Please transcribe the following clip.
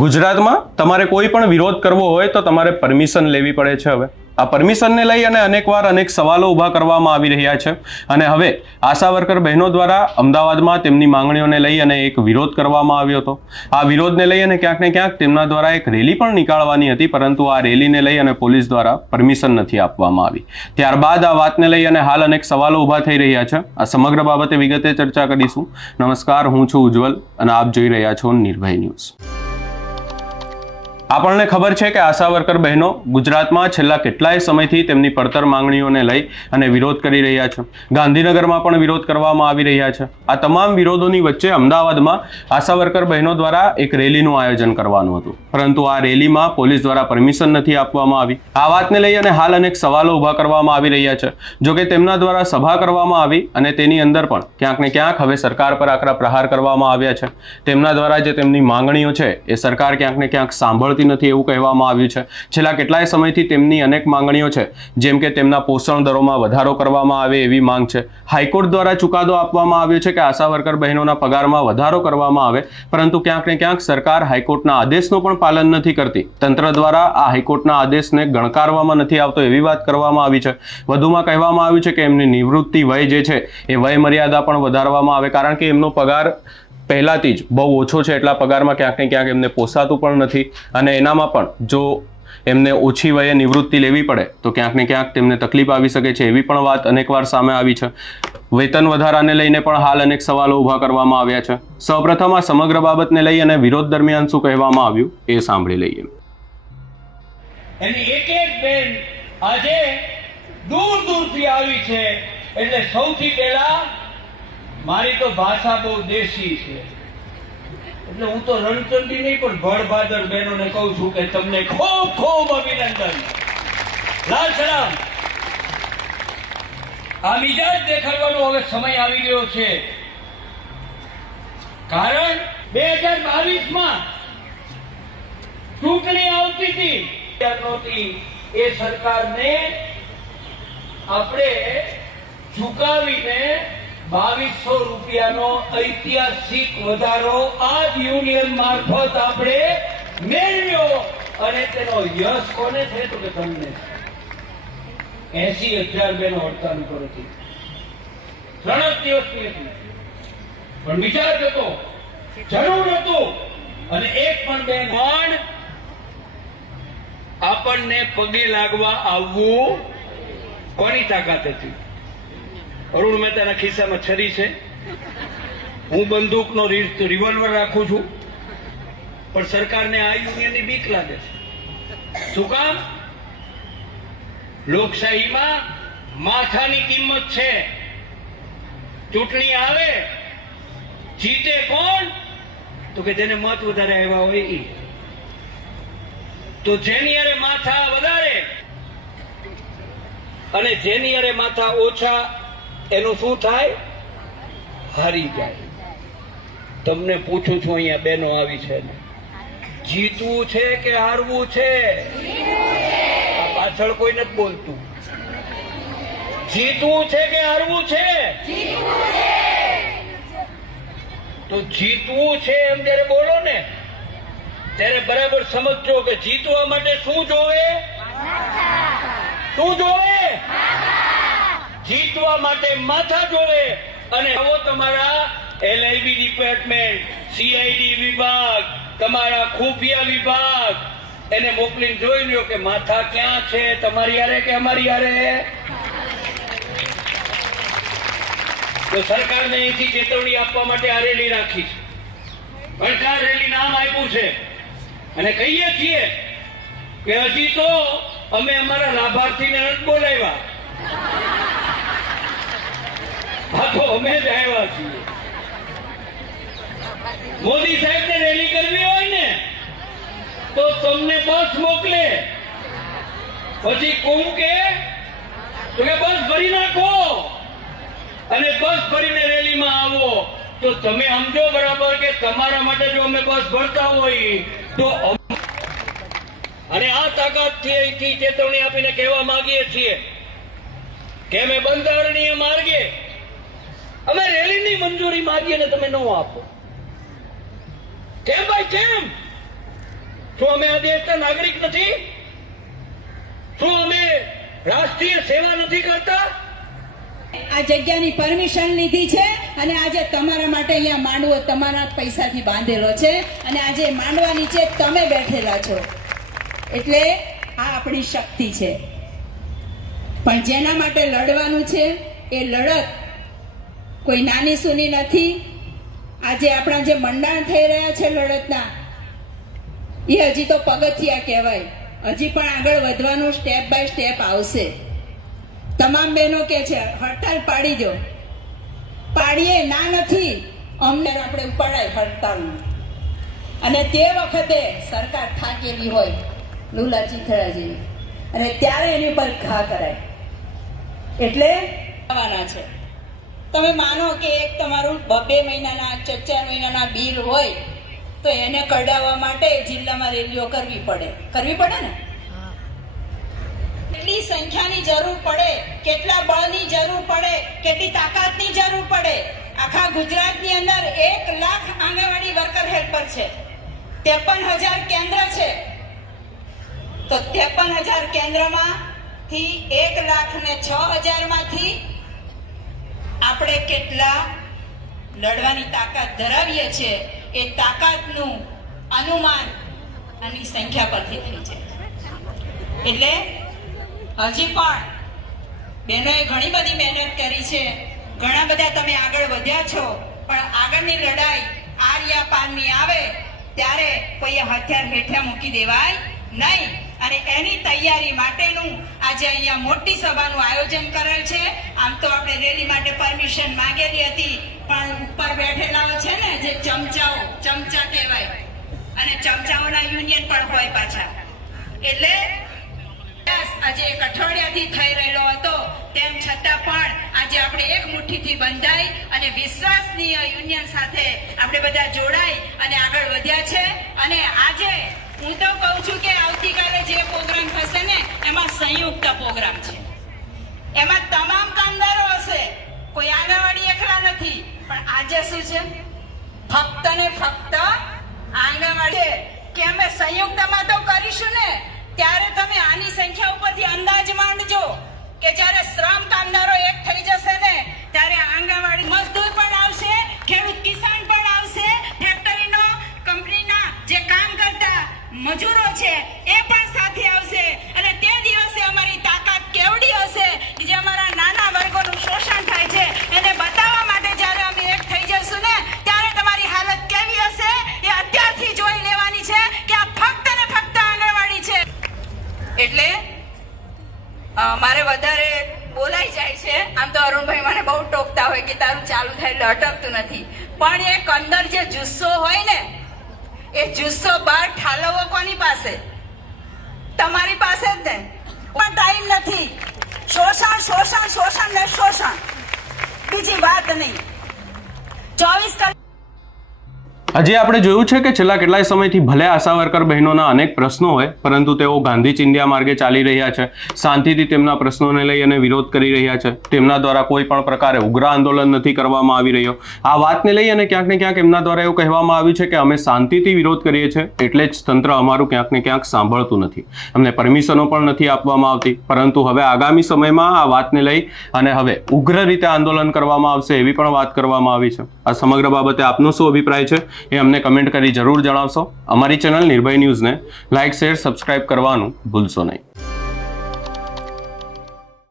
ગુજરાતમાં તમારે કોઈ પણ વિરોધ કરવો હોય તો તમારે પરમિશન લેવી પડે છે। હવે આ પરમિશનને લઈ અને અનેકવાર અનેક સવાલો ઊભા કરવામાં આવી રહ્યા છે અને હવે આશા વર્કર બહેનો દ્વારા અમદાવાદમાં તેમની માંગણીઓને લઈ અને એક વિરોધ કરવામાં આવ્યો હતો। આ વિરોધને લઈ અને ક્યાંક ને ક્યાંક તેમના દ્વારા એક રેલી પણ નીકાળવાની હતી, પરંતુ આ રેલીને લઈ અને પોલીસ દ્વારા પરમિશન નથી આપવામાં આવી। ત્યારબાદ આ વાતને લઈ અને હાલ અનેક સવાલો ઊભા થઈ રહ્યા છે। આ સમગ્ર બાબતે વિગતે ચર્ચા કરીશું। નમસ્કાર, હું છું ઉજ્જવલ અને આપ જોઈ રહ્યા છો નિર્ભય ન્યૂઝ। આપણને ખબર છે કે આશા વર્કર બહેનો ગુજરાતમાં છેલ્લા કેટલાય સમયથી તેમની પડતર માંગણીઓને લઈ અને વિરોધ કરી રહ્યા છે। ગાંધીનગરમાં પણ વિરોધ કરવામાં આવી રહ્યા છે। આ તમામ વિરોધોની વચ્ચે અમદાવાદમાં આશા વર્કર બહેનો દ્વારા એક રેલીનું આયોજન કરવાનું હતું, પરંતુ આ રેલીમાં પોલીસ દ્વારા પરમિશન નથી આપવામાં આવી। આ વાતને લઈ અને હાલ અનેક સવાલો ઊભા કરવામાં આવી રહ્યા છે। જોકે તેમના દ્વારા સભા કરવામાં આવી અને તેની અંદર પણ ક્યાંક ને ક્યાંક હવે સરકાર પર આકરા પ્રહાર કરવામાં આવ્યા છે। તેમના દ્વારા જે તેમની માંગણીઓ છે એ સરકાર ક્યાંક ને ક્યાંક સાંભળતી નથી એવું કહેવામાં આવ્યું છે। છેલ્લા કેટલાય સમયથી તેમની અનેક માંગણીઓ છે, જેમ કે તેમના પોષણ દરોમાં વધારો કરવામાં આવે એવી માંગ છે। હાઈકોર્ટ દ્વારા ચુકાદો આપવામાં આવ્યો છે કે આશા વર્કર બહેનોના પગારમાં વધારો કરવામાં આવે, પરંતુ ક્યાંક ને ક્યાંક સરકાર હાઈકોર્ટના આદેશનું પણ પાલન નથી કરતી। તંત્ર દ્વારા આ હાઈકોર્ટના આદેશને ગણકારવામાં નથી આવતો એવી વાત કરવામાં આવી છે। વધુમાં કહેવામાં આવ્યું છે કે એમની નિવૃત્તિ વય જે છે એ વય મર્યાદા પણ વધારવામાં આવે, કારણ કે એમનો પગાર પહેલાથી જ બહુ ઓછો છે। એટલા પગારમાં ક્યાંક ને ક્યાંક એમને પોસાતું પણ નથી અને એનામાં પણ જો એમને ઓછી વયે નિવૃત્તિ લેવી પડે તો ક્યાંક ને ક્યાંક તેમને તકલીફ આવી શકે છે એવી પણ વાત અનેકવાર સામે આવી છે। વેતન વધારાને લઈને પણ હાલ અનેક સવાલો ઊભા કરવામાં આવ્યા છે। સૌપ્રથમ આ સમગ્ર બાબતને લઈ અને વિરોધ દરમિયાન શું કહેવામાં આવ્યું એ સાંભળી લઈએ। એની એક એક બેન આજે દૂર દૂરથી આવી છે, એટલે સૌથી પહેલા મારી તો ભાષા બહુ દેશી છે, એટલે હું તો રણચંડી નહીં પણ ભડભાદર બહેનોને કહું છું કે તમને ખૂબ ખૂબ અભિનંદન, લાલ સલામ। આ મિજાજ દેખાડવાનો હવે સમય આવી ગયો છે, કારણ 2022માં ચૂંટણી આવતી હતી, એ સરકારને આપણે ઝુકાવીને 2200 રૂપિયાનો ઐતિહાસિક વધારો આ જ યુનિયન મારફત આપણે મેળવ્યો અને તેનો યશ કોને છે તો કે તમને। 80,000 બહેનો હડતાલ ઉપર હતી, 3 દિવસની હતી, પણ વિચાર હતો, જરૂર હતું, અને એક પણ બેન પણ આપણને પગે લાગવા આવવું કોની તાકાત હતી? અરુણ મહેતાના ખિસ્સામાં છરી છે, હું બંદૂકનો રિવોલ્વર રાખું છું, પણ સરકારને આ યુનિયનની બીક લાગે છે। શું કામ? લોકશાહીમાં માથાની કિંમત છે। ચૂંટણી આવે, જીતે કોણ? તો કે જેને મત વધારે આવ્યા હોય એ, તો જેની અરે માથા વધારે અને જેની અરે માથા ઓછા એનું શું થાય? હારી જાય। તમને પૂછું છું, અહીંયા બહેનો આવી છે ને, જીતવું છે કે હારવું છે? પાછળ કોઈ નથી બોલતું। જીતવું છે કે હારવું છે? તો જીતવું છે એમ જયારે બોલો ને ત્યારે બરાબર સમજજો કે જીતવા માટે શું જોવે? શું જોવે? જીતવા માટે માથા જોવે। અને આવો તમારા LIB ડિપાર્ટમેન્ટ, CID વિભાગ, તમારા ખુફિયા વિભાગ, એને મોકલીને જોઈ લ્યો કે માથા ક્યાં છે, તમારી યારે કે અમારી યારે? તો સરકારને અહીંથી ચેતવણી આપવા માટે આ રેલી રાખી છે, પડકાર રેલી નામ આપ્યું છે, અને કહીએ છીએ કે હજી તો અમે અમારા લાભાર્થીને નથી બોલાવ્યા, આ તો અમે જ આવ્યા છીએ। મોદી સાહેબને રેલી કરવી હોય ને તો તમને બસ મોકલે, પછી કોણ કે બસ ભરી નાખો અને બસ ભરીને રેલીમાં આવો, તો તમે સમજો બરાબર કે તમારા માટે જો અમે બસ ભરતા હોય તો, અને આ તાકાતથી અહીંથી ચેતવણી આપીને કહેવા માંગીએ છીએ કે અમે બંધારણીય માર્ગે અમે રેલીની મંજૂરી માંગીએ ને તમે ન આપો। કેમ ભાઈ કેમ? શું અમે આ દેશના નાગરિક નથી? શું અમે રાષ્ટ્રીય સેવા નથી કરતા? આ જગ્યાની પરમિશન લીધી છે અને આજે તમારા માટે અહીંયા માંડવો તમારા પૈસાથી બાંધેલો છે અને આજે માંડવા નીચે તમે બેઠેલા છો, એટલે આ આપણી શક્તિ છે. પણ જેના માટે લડવાનું છે એ લડત કોઈ નાની સૂની નથી. આજે આપણા જે મંડાણ થઈ રહ્યા છે લડતના, એ હજી તો પગથિયા કહેવાય. હજી પણ આગળ વધવાનું સ્ટેપ બાય સ્ટેપ આવશે. તમામ બહેનો કે છે હડતાલ પાડી દો, પાડીએ ના નથી, અમને આપણે ઉપાડાય હડતાલનું. અને તે વખતે સરકાર થાકેલી હોય લૂલા ચીથડા જેવી, અને ત્યારે એની ઉપર ઘા કરાય. એટલે આવવાના છે. તમે માનો કે એક તમારું 2 મહિનાના 4 મહિનાના બિલ હોય તો એને કઢાવવા માટે જિલ્લામાં રેલીઓ કરવી પડે ને. કેટલી સંખ્યાની જરૂર પડે, કેટલા બળની જરૂર પડે, કેટલી તાકાતની જરૂર પડે. આખા ગુજરાતની અંદર 1 લાખ આંગણવાડી વર્કર હેલ્પર છે, 53,000 કેન્દ્ર છે. તો 53,000 કેન્દ્રમાંથી 1,06,000 માંથી આપણે કેટલા લડવાની તાકાત ધરાવીએ છીએ એ તાકાતનું અનુમાન આની સંખ્યા પરથી થઈ જાય. એટલે હજી પણ બહેનોએ ઘણી બધી મહેનત કરી છે, ઘણા બધા તમે આગળ વધ્યા છો, પણ આગળની લડાઈ આર્યા પારની આવે ત્યારે કોઈ હથિયાર હેઠા મૂકી દેવાય નહીં. અને એની તૈયારી માટેનું આજે અહીંયા મોટી સભાનું આયોજન કરેલ છે. આમ તો આપણે રેલી માટે પરમિશન માંગેલી હતી, પણ ઉપર બેઠેલાઓ છે ને જે ચમચા કહેવાય, અને ચમચાઓના યુનિયન પણ હોય પાછા. એટલે આજે 1 અઠવાડિયાથી થઈ રહેલો હતો, તેમ છતાં પણ આજે આપણે એક મુઠ્ઠીથી બંધાઈ અને વિશ્વાસનીય યુનિયન સાથે આપણે બધા જોડાઈ અને આગળ વધ્યા છે. અને આજે હું તો કહું છું કે આવતીકાલે જે પ્રોગ્રામ થશે ને એમાં સંયુક્ત પ્રોગ્રામ છે. એમાં તમામ કામદારો હશે, કોઈ આંગણવાડી એકલા નથી. પણ આજે શું છે, ફક્ત ને ફક્ત આંગણવાડી કે અમે સંયુક્તમાં તો કરીશું ને, ત્યારે તમે આની સંખ્યા ઉપરથી અંદાજ માંડજો કે જ્યારે શ્રમ કામદારો એક થઈ જશે ને ત્યારે આંગણવાડી મજદૂર પણ આવશે, ખેડૂત કિસાન પણ આવશે, ફેક્ટરીનો કંપનીના જે કામ કરતા મજૂરો છે એ પણ સાથે આવશે. અને તે દિવસે અમારી તાકાત કેવડી હશે કે જે અમારા નાના વર્ગોનું શોષણ થાય છે એને બતાવવા માટે જ્યારે અમે એક થઈ જશું ને ત્યારે તમારી હાલત કેવી હશે એ અત્યારથી જોઈ લેવાની છે કે આ ફક્ત ને ફક્ત આંગણવાડી છે. એટલે મારે વધારે બોલાઈ જાય છે. આમ તો અરુણભાઈ મને બહુ ટોકતા હોય કે તારું ચાલુ થાય એટલે અટકતું નથી, પણ એક અંદર જે જુસ્સો હોય ને એ જુસ્સો બહાર ઠાલવવો કોની પાસે? તમારી પાસે જ ને. પણ ટાઈમ નથી. શોષણ ને શોષણ, બીજી વાત નહીં. 24 કલાક. હજી આપણે જોયું છે કે છેલ્લા કેટલાય સમયથી ભલે આશા વર્કર બહેનોના અનેક પ્રશ્નો હોય, પરંતુ તેઓ ગાંધી ચિંધ્યા માર્ગે ચાલી રહ્યા છે, શાંતિથી તેમના પ્રશ્નોને લઈ અને વિરોધ કરી રહ્યા છે. તેમના દ્વારા કોઈ પણ પ્રકારે ઉગ્ર આંદોલન નથી કરવામાં આવી રહ્યો. આ વાતને લઈ અને ક્યાંક ને ક્યાંક એમના દ્વારા એવું કહેવામાં આવ્યું છે કે અમે શાંતિથી વિરોધ કરીએ છીએ, એટલે જ તંત્ર અમારું ક્યાંક ને ક્યાંક સાંભળતું નથી, અમને પરમિશનો પણ નથી આપવામાં આવતી. પરંતુ હવે આગામી સમયમાં આ વાતને લઈ અને હવે ઉગ્ર રીતે આંદોલન કરવામાં આવશે એવી પણ વાત કરવામાં આવી છે. આ સમગ્ર બાબતે આપનો શું અભિપ્રાય છે એ અમને કમેન્ટ કરી જરૂર જણાવશો. અમારી ચેનલ નિર્ભય ન્યૂઝને લાઇક, શેર, સબસ્ક્રાઇબ કરવાનું ભૂલશો નહીં.